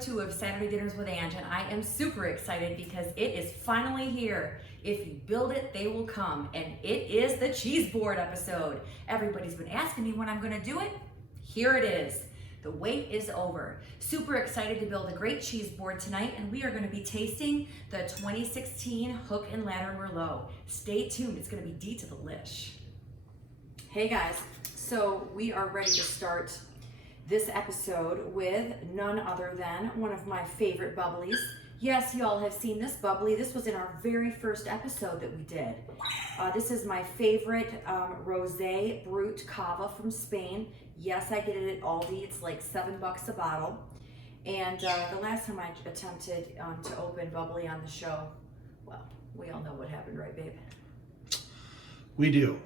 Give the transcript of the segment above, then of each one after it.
S2E2 of Saturday Dinners with Ange, and I am super excited because it is finally here. If you build it, they will come, and it is the cheese board episode. Everybody's been asking me when I'm gonna do it. Here it is. The wait is over. Super excited to build a great cheese board tonight, and we are gonna be tasting the 2016 Hook and Ladder Merlot. Stay tuned, it's gonna be D to the lish. Hey guys, so we are ready to start this episode with none other than one of my favorite bubblies. Yes, y'all have seen this bubbly. This was in our very first episode that we did. This is my favorite Rosé Brut Cava from Spain. Yes, I get it at Aldi. It's like $7 a bottle. And the last time I attempted to open bubbly on the show, well, we all know what happened, right, babe? We do.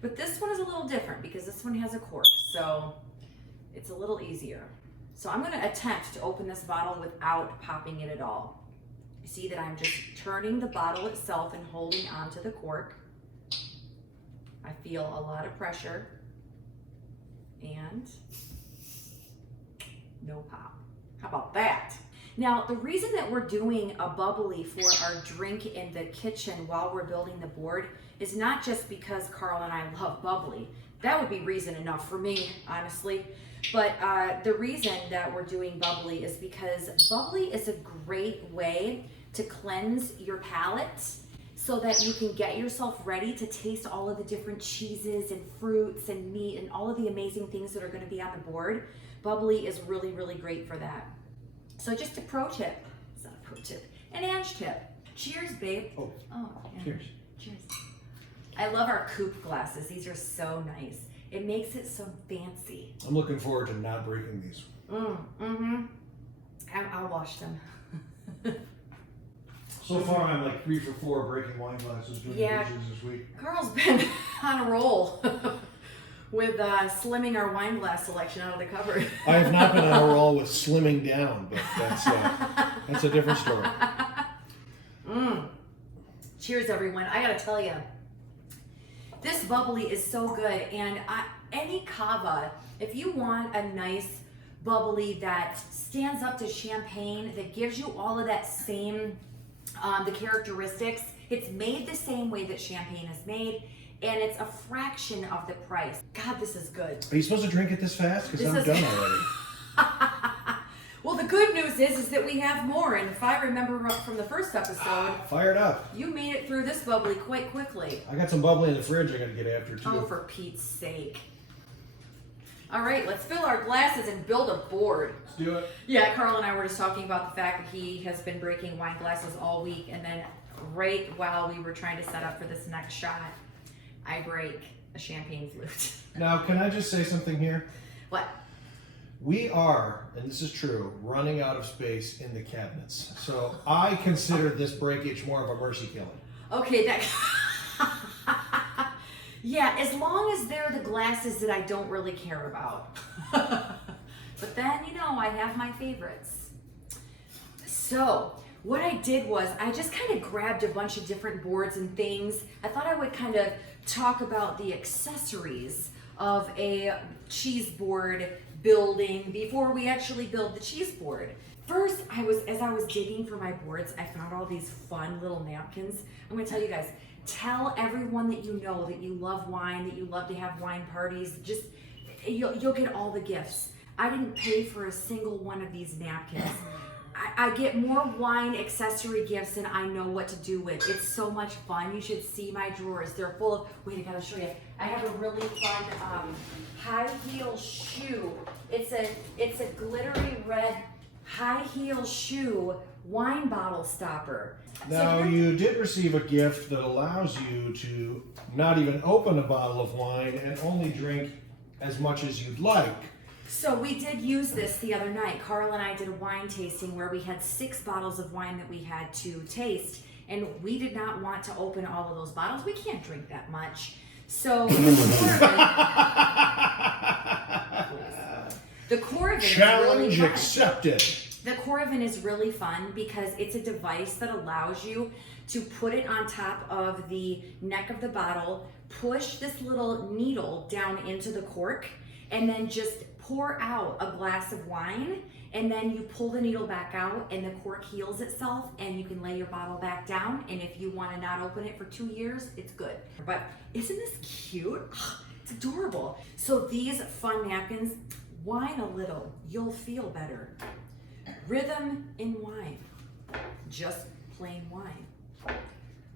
But this one is a little different because this one has a cork, so it's a little easier. So I'm going to attempt to open this bottle without popping it at all. You see that I'm just turning the bottle itself and holding onto the cork. I feel a lot of pressure and no pop. How about that? Now, the reason that we're doing a bubbly for our drink in the kitchen while we're building the board is not just because Carl and I love bubbly. That would be reason enough for me, honestly. But the reason that we're doing bubbly is because bubbly is a great way to cleanse your palate so that you can get yourself ready to taste all of the different cheeses and fruits and meat and all of the amazing things that are going to be on the board. Bubbly is really, really great for that. So just a pro tip. It's not a pro tip. An Ange tip. Cheers, babe. Oh, yeah. cheers. Cheers. I love our coupe glasses. These are so nice. It makes it so fancy. I'm looking forward to not breaking these. I'll wash them. So far, I'm like 3 for 4 breaking wine glasses doing dishes this week. Carl's been on a roll with slimming our wine glass selection out of the cupboard. I have not been on a roll with slimming down, but that's a different story. Cheers, everyone. I gotta tell you, this bubbly is so good, and any cava, if you want a nice bubbly that stands up to champagne, that gives you all of that same, the characteristics, it's made the same way that champagne is made, and it's a fraction of the price. God, this is good. Are you supposed to drink it this fast? Because I'm done already. Well, the good news is that we have more, and if I remember from the first episode, fired up. you made it through this bubbly quite quickly. I got some bubbly in the fridge I got to get after too. Oh, for Pete's sake. All right, let's fill our glasses and build a board. Let's do it. Yeah, Carl and I were just talking about the fact that he has been breaking wine glasses all week, and then right while we were trying to set up for this next shot, I break a champagne flute. Now, can I just say something here? What? We are, and this is true, running out of space in the cabinets. So I consider this breakage more of a mercy killing. Okay, that... Yeah, as long as they're the glasses that I don't really care about. But then, you know, I have my favorites. So, what I did was I just kind of grabbed a bunch of different boards and things. I thought I would kind of talk about the accessories of a cheese board building before we actually build the cheese board. First, as I was digging for my boards, I found all these fun little napkins. I'm gonna tell you guys, tell everyone that you know that you love wine, that you love to have wine parties. Just you'll get all the gifts. I didn't pay for a single one of these napkins. I get more wine accessory gifts than I know what to do with. It's so much fun. You should see my drawers. They're full of, wait, I gotta show you. I have a really fun high heel shoe. It's a glittery red high heel shoe wine bottle stopper. Now, you did receive a gift that allows you to not even open a bottle of wine and only drink as much as you'd like. So we did use this the other night. Carl and I did a wine tasting where we had 6 bottles of wine that we had to taste, and we did not want to open all of those bottles. We can't drink that much. So the Coravin Challenge is really accepted. The Coravin is really fun because it's a device that allows you to put it on top of the neck of the bottle, push this little needle down into the cork, and then just pour out a glass of wine, and then you pull the needle back out and the cork heals itself, and you can lay your bottle back down, and if you want to not open it for 2 years, it's good. But isn't this cute? It's adorable. So these fun napkins, wine a little, you'll feel better. Rhythm in wine, just plain wine.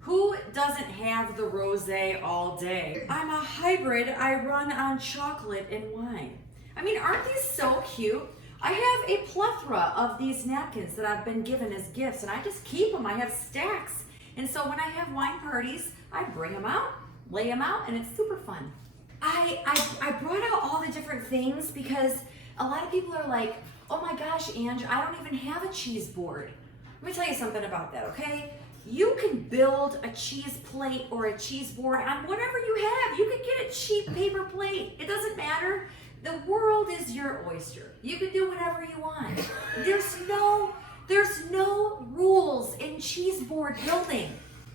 Who doesn't have the rosé all day? I'm a hybrid, I run on chocolate and wine. I mean, aren't these so cute? I have a plethora of these napkins that I've been given as gifts, and I just keep them. I have stacks. And so when I have wine parties, I bring them out, lay them out, and it's super fun. I brought out all the different things because a lot of people are like, oh my gosh, Ange, I don't even have a cheese board. Let me tell you something about that, okay? You can build a cheese plate or a cheese board on whatever you have. You can get a cheap paper plate. It doesn't matter. The world is your oyster. You can do whatever you want. There's no rules in cheese board building.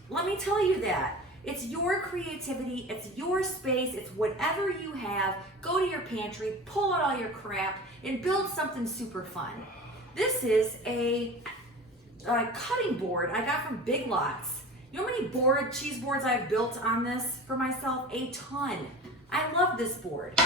Let me tell you that. It's your creativity, it's your space, it's whatever you have. Go to your pantry, pull out all your crap, and build something super fun. This is a cutting board I got from Big Lots. You know how many cheese boards I've built on this for myself? A ton. I love this board.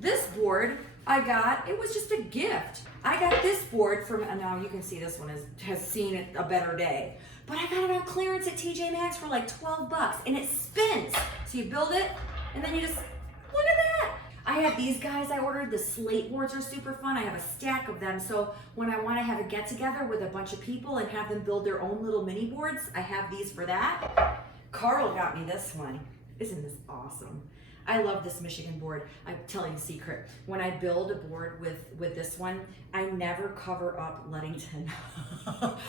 This board I got, it was just a gift. I got this board from, now you can see this one has seen a better day. But I got it on clearance at TJ Maxx for like 12 bucks, and it spins. So you build it, and then you just, look at that. I have these guys I ordered. The slate boards are super fun. I have a stack of them. So when I want to have a get together with a bunch of people and have them build their own little mini boards, I have these for that. Carl got me this one. Isn't this awesome? I love this Michigan board. I'm telling you a secret. When I build a board with this one, I never cover up Ludington.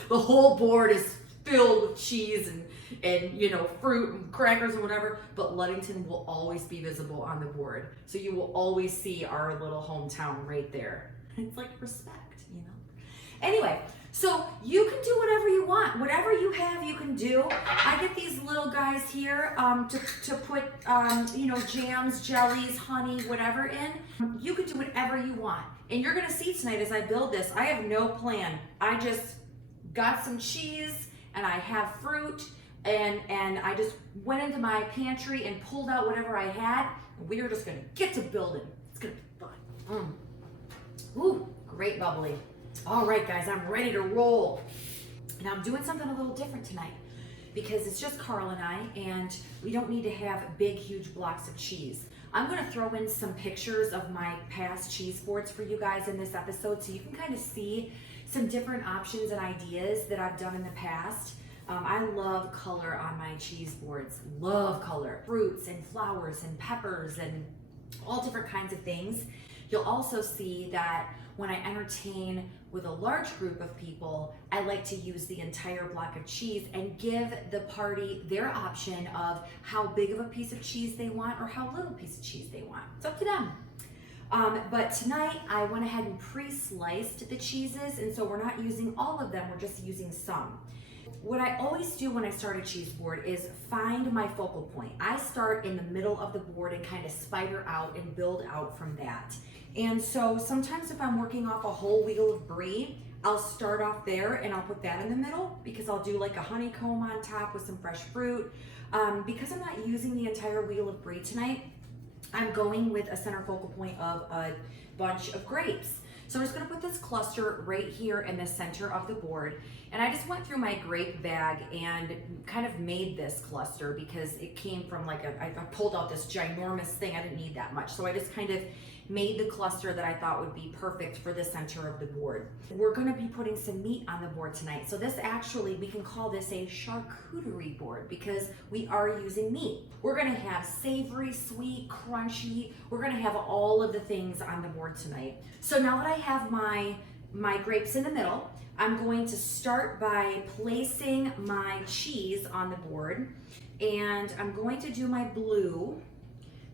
The whole board is filled with cheese and you know, fruit and crackers and whatever, but Ludington will always be visible on the board. So you will always see our little hometown right there. It's like respect, you know? Anyway, so you can do whatever you want. Whatever you have, you can do. I get these little guys here to put, you know, jams, jellies, honey, whatever in. You can do whatever you want. And you're gonna see tonight as I build this, I have no plan. I just got some cheese and I have fruit and I just went into my pantry and pulled out whatever I had. And we are just gonna get to building. It's gonna be fun. Ooh, great bubbly. All right, guys, I'm ready to roll. Now I'm doing something a little different tonight because it's just Carl and I, and we don't need to have big, huge blocks of cheese. I'm gonna throw in some pictures of my past cheese boards for you guys in this episode so you can kind of see some different options and ideas that I've done in the past. I love color on my cheese boards, love color. Fruits and flowers and peppers and all different kinds of things. You'll also see that when I entertain with a large group of people, I like to use the entire block of cheese and give the party their option of how big of a piece of cheese they want or how little piece of cheese they want. It's up to them. But tonight I went ahead and pre-sliced the cheeses, and so we're not using all of them, we're just using some. What I always do when I start a cheese board is find my focal point. I start in the middle of the board and kind of spider out and build out from that. And so sometimes if I'm working off a whole wheel of brie, I'll start off there and I'll put that in the middle because I'll do like a honeycomb on top with some fresh fruit. Because I'm not using the entire wheel of brie tonight, I'm going with a center focal point of a bunch of grapes. So I'm just gonna put this cluster right here in the center of the board. And I just went through my grape bag and kind of made this cluster because it came from like I pulled out this ginormous thing. I didn't need that much. So I just kind of made the cluster that I thought would be perfect for the center of the board. We're gonna be putting some meat on the board tonight. So this actually, we can call this a charcuterie board because we are using meat. We're gonna have savory, sweet, crunchy. We're gonna have all of the things on the board tonight. So now that I have my grapes in the middle, I'm going to start by placing my cheese on the board, and I'm going to do my blue,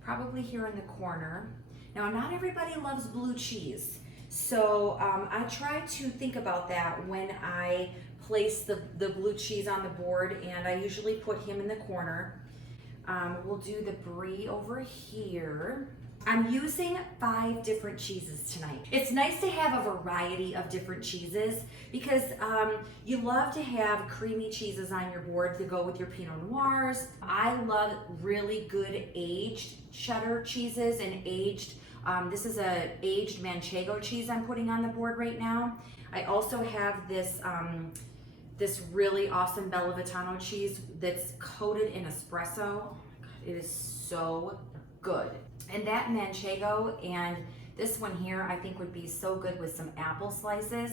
probably here in the corner. Now, not everybody loves blue cheese, so I try to think about that when I place the blue cheese on the board, and I usually put him in the corner. We'll do the brie over here. I'm using 5 different cheeses tonight. It's nice to have a variety of different cheeses because you love to have creamy cheeses on your board to go with your Pinot Noirs. I love really good aged cheddar cheeses and aged, this is a aged Manchego cheese I'm putting on the board right now. I also have this this really awesome Bella Vitano cheese that's coated in espresso. Oh my God, it is so good. And that Manchego and this one here I think would be so good with some apple slices.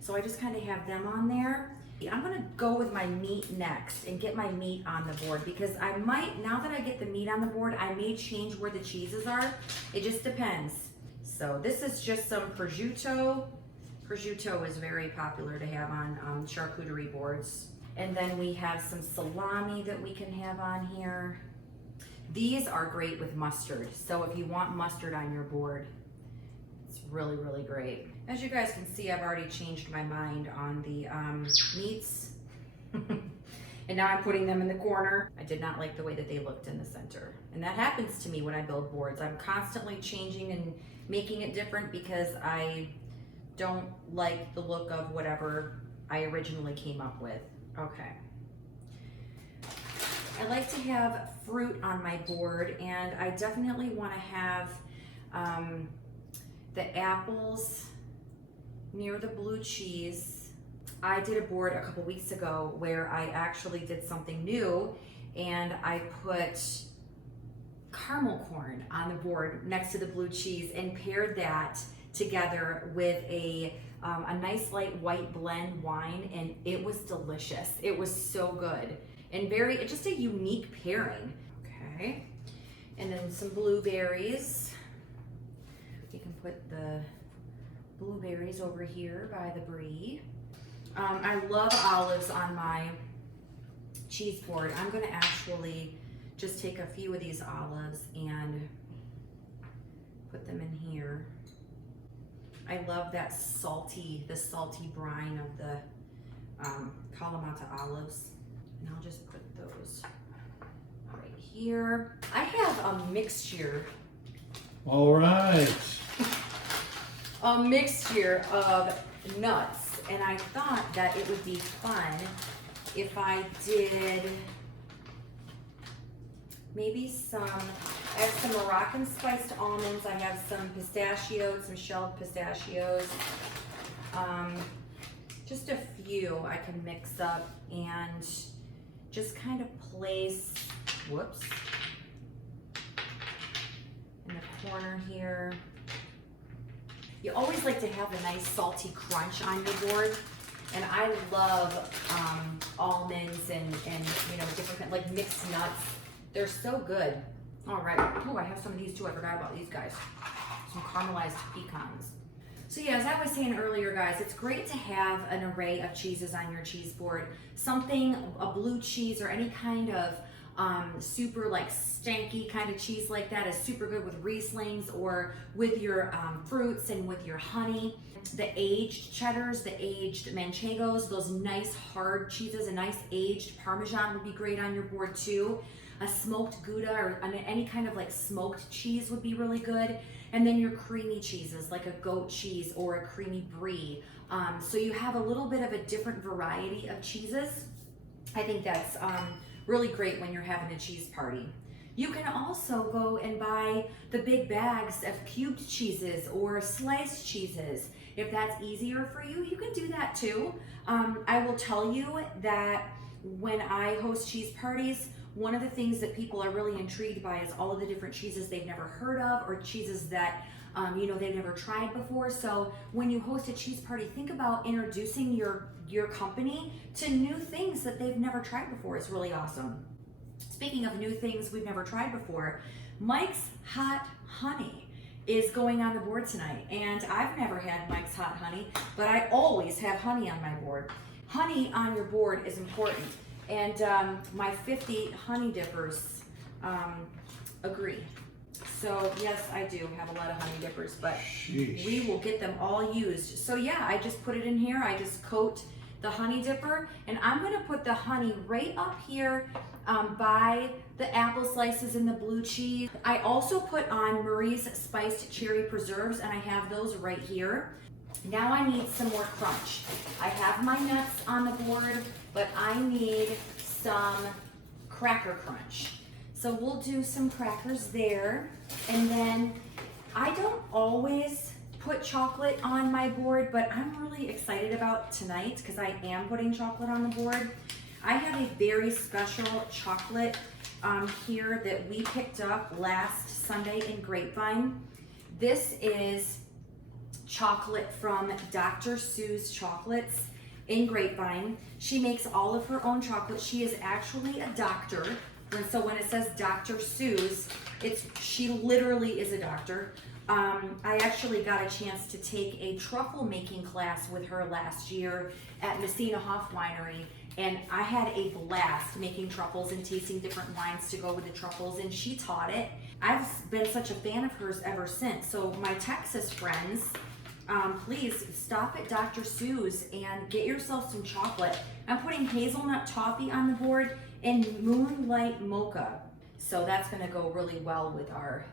So I just kind of have them on there. I'm gonna go with my meat next and get my meat on the board because I might, now that I get the meat on the board, I may change where the cheeses are. It just depends. So this is just some prosciutto. Prosciutto is very popular to have on charcuterie boards. And then we have some salami that we can have on here. These are great with mustard. So if you want mustard on your board, it's really, really great. As you guys can see, I've already changed my mind on the meats. And now I'm putting them in the corner. I did not like the way that they looked in the center. And that happens to me when I build boards. I'm constantly changing and making it different because I don't like the look of whatever I originally came up with. Okay. I like to have fruit on my board, and I definitely want to have the apples near the blue cheese. I did a board a couple weeks ago where I actually did something new, and I put caramel corn on the board next to the blue cheese and paired that together with a nice light white blend wine, and it was delicious. It was so good and just a unique pairing. Okay, and then some blueberries. You can put the blueberries over here by the brie. I love olives on my cheese board. I'm gonna actually just take a few of these olives and put them in here. I love that the salty brine of the Kalamata olives. And I'll just put those right here. I have a mixture. All right. A mixture of nuts. And I thought that it would be fun if I did maybe I have some Moroccan spiced almonds. I have some pistachios, some shelled pistachios. Just a few I can mix up and just kind of place, whoops, in the corner here. You always like to have a nice salty crunch on your board. And I love almonds and you know, different, like mixed nuts. They're so good. All right. Oh, I have some of these too. I forgot about these guys. Some caramelized pecans. So yeah, as I was saying earlier, guys, it's great to have an array of cheeses on your cheese board. Something, a blue cheese or any kind of super like stanky kind of cheese like that is super good with Rieslings or with your fruits and with your honey. The aged cheddars, the aged Manchegos, those nice hard cheeses, a nice aged Parmesan would be great on your board too. A smoked Gouda or any kind of like smoked cheese would be really good. And then your creamy cheeses like a goat cheese or a creamy brie. So you have a little bit of a different variety of cheeses. I think that's really great when you're having a cheese party. You can also go and buy the big bags of cubed cheeses or sliced cheeses. If that's easier for you, you can do that too. I will tell you that when I host cheese parties, one of the things that people are really intrigued by is all of the different cheeses they've never heard of or cheeses that you know, they've never tried before. So when you host a cheese party, think about introducing your company to new things that they've never tried before. It's really awesome. Speaking of new things we've never tried before, Mike's Hot Honey is going on the board tonight. And I've never had Mike's Hot Honey, but I always have honey on my board. Honey on your board is important. And my 50 honey dippers agree. So yes, I do have a lot of honey dippers, but Sheesh. we will get them all used. So yeah, I just put it in here. I just coat the honey dipper, and I'm gonna put the honey right up here by the apple slices and the blue cheese. I also put on Marie's spiced cherry preserves, and I have those right here. Now I need some more crunch. I have my nuts on the board, but I need some cracker crunch. So we'll do some crackers there. And then I don't always put chocolate on my board, but I'm really excited about tonight because I am putting chocolate on the board. I have a very special chocolate here that we picked up last Sunday in Grapevine. This is chocolate from Dr. Sue's Chocolates in Grapevine. She makes all of her own chocolate. She is actually a doctor. And so when it says Dr. Sue's, she literally is a doctor. I actually got a chance to take a truffle making class with her last year at Messina Hoff Winery, and I had a blast making truffles and tasting different wines to go with the truffles, and she taught it. I've been such a fan of hers ever since. So my Texas friends, please stop at Dr. Sue's and get yourself some chocolate. I'm putting hazelnut toffee on the board and moonlight mocha. So that's gonna go really well with our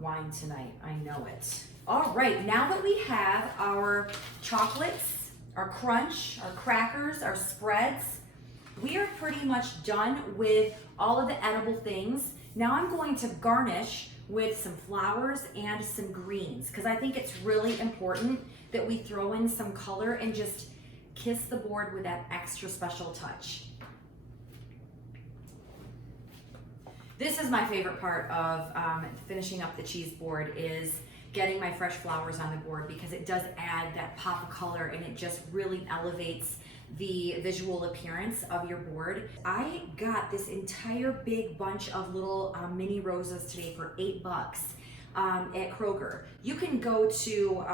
wine tonight, I know it. All right, now that we have our chocolates, our crunch, our crackers, our spreads, we are pretty much done with all of the edible things. Now I'm going to garnish with some flowers and some greens because I think it's really important that we throw in some color and just kiss the board with that extra special touch. This is my favorite part of finishing up the cheese board, is getting my fresh flowers on the board, because it does add that pop of color and it just really elevates the visual appearance of your board. I got this entire big bunch of little mini roses today for $8 at Kroger. You can go to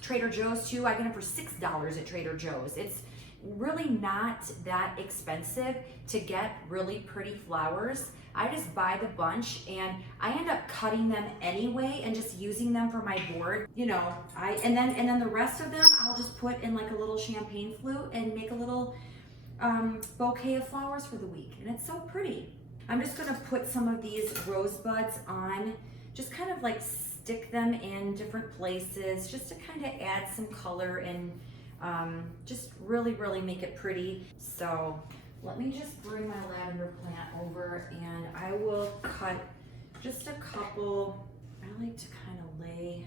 Trader Joe's too. I got them for $6 at Trader Joe's. It's really not that expensive to get really pretty flowers. I just buy the bunch and I end up cutting them anyway and just using them for my board. You know, and then the rest of them I'll just put in like a little champagne flute and make a little bouquet of flowers for the week, and it's so pretty. I'm just gonna put some of these rosebuds on, just kind of like stick them in different places just to kind of add some color and just really make it pretty. So let me just bring my lavender plant over and I will cut just a couple. I like to kind of lay,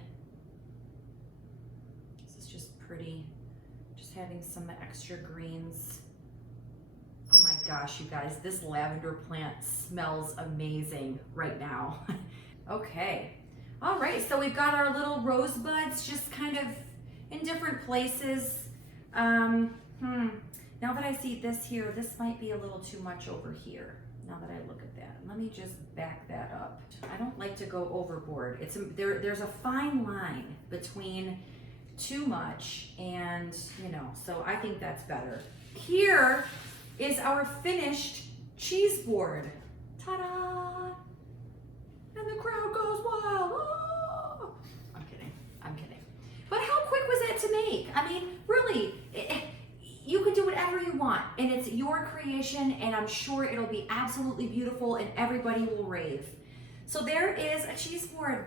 this is just pretty, just having some extra greens. Oh my gosh, you guys, this lavender plant smells amazing right now. Okay, all right, so we've got our little rosebuds just kind of in different places. Now that I see this here, this might be a little too much over here. Now that I look at that, let me just back that up. I don't like to go overboard. There's a fine line between too much and, you know, so I think that's better. Here is our finished cheese board. Ta-da! And the crowd goes wild. Oh! I'm kidding. But how quick was that to make? I mean, really, you can do whatever you want, and it's your creation, and I'm sure it'll be absolutely beautiful and everybody will rave. So there is a cheese board.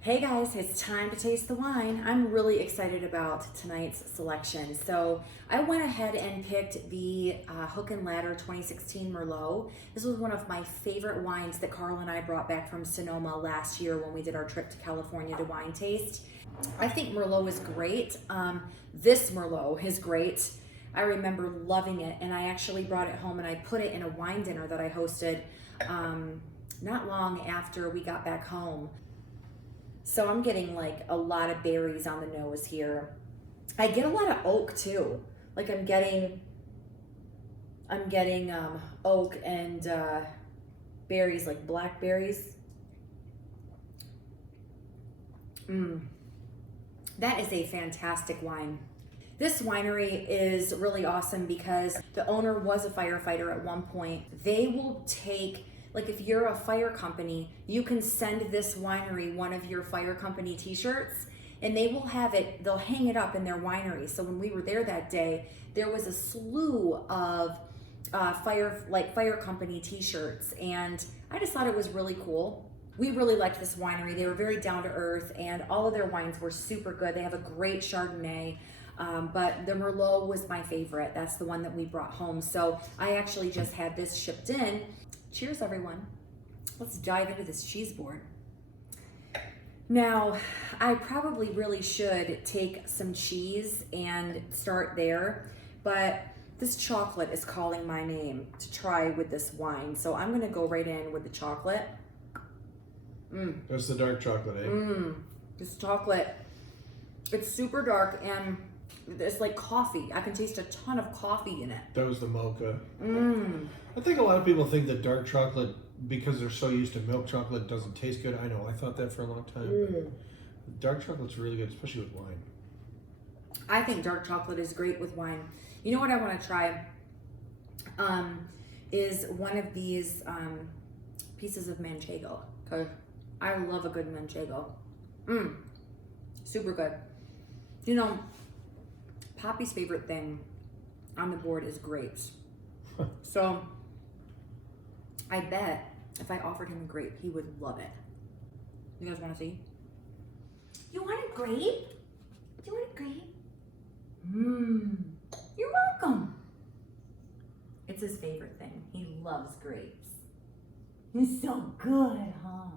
Hey guys, it's time to taste the wine. I'm really excited about tonight's selection. So I went ahead and picked the Hook and Ladder 2016 Merlot. This was one of my favorite wines that Carl and I brought back from Sonoma last year when we did our trip to California to wine taste. I think Merlot is great. This Merlot is great. I remember loving it, and I actually brought it home and I put it in a wine dinner that I hosted not long after we got back home. So I'm getting like a lot of berries on the nose here. I get a lot of oak too. Like I'm getting oak and berries, like blackberries. That is a fantastic wine. This winery is really awesome because the owner was a firefighter at one point. They will take, like if you're a fire company, you can send this winery one of your fire company t-shirts and they will have it, they'll hang it up in their winery. So when we were there that day, there was a slew of fire company t-shirts, and I just thought it was really cool. We really liked this winery. They were very down to earth, and all of their wines were super good. They have a great Chardonnay, but the Merlot was my favorite. That's the one that we brought home. So I actually just had this shipped in. Cheers, everyone. Let's dive into this cheese board. Now, I probably really should take some cheese and start there, but this chocolate is calling my name to try with this wine. So I'm gonna go right in with the chocolate. That's the dark chocolate, eh? This chocolate, it's super dark and it's like coffee. I can taste a ton of coffee in it. That was the mocha. I think a lot of people think that dark chocolate, because they're so used to milk chocolate, doesn't taste good. I know, I thought that for a long time. But dark chocolate's really good, especially with wine. I think dark chocolate is great with wine. You know what I want to try? Is one of these pieces of manchego. Cause I love a good manchego. Super good. You know, Poppy's favorite thing on the board is grapes. So I bet if I offered him a grape, he would love it. You guys want to see? You want a grape? You want a grape? You're welcome. It's his favorite thing. He loves grapes. It's so good, huh?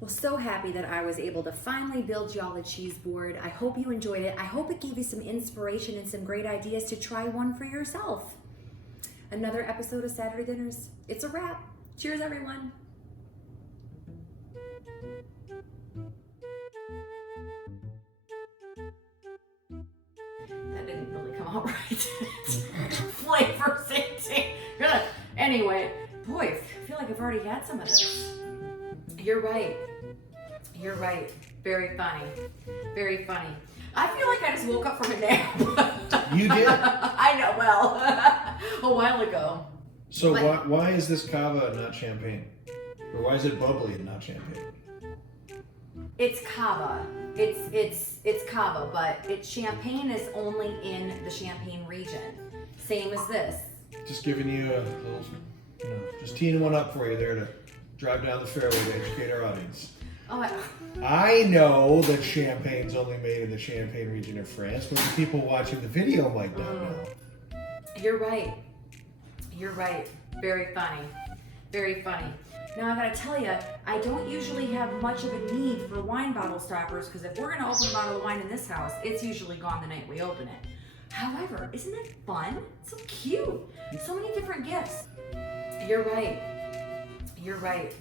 Well, so happy that I was able to finally build y'all a cheese board. I hope you enjoyed it. I hope it gave you some inspiration and some great ideas to try one for yourself. Another episode of Saturday Dinners. It's a wrap. Cheers, everyone. That didn't really come out right. Flavor safety. Anyway, boy, I feel like I've already had some of this. You're right. You're right. Very funny. Very funny. I feel like I just woke up from a nap. You did? I know, well, a while ago. So why is this cava and not champagne? Or why is it bubbly and not champagne? It's cava. It's cava, but champagne is only in the Champagne region. Same as this. Just giving you a little, just teeing one up for you there to drive down the fairway to educate our audience. Oh, I know that champagne's only made in the Champagne region of France, but the people watching the video might not know. You're right. You're right. Very funny. Very funny. Now I gotta tell you, I don't usually have much of a need for wine bottle stoppers because if we're gonna open a bottle of wine in this house, it's usually gone the night we open it. However, isn't it fun? It's so cute. So many different gifts. You're right. You're right.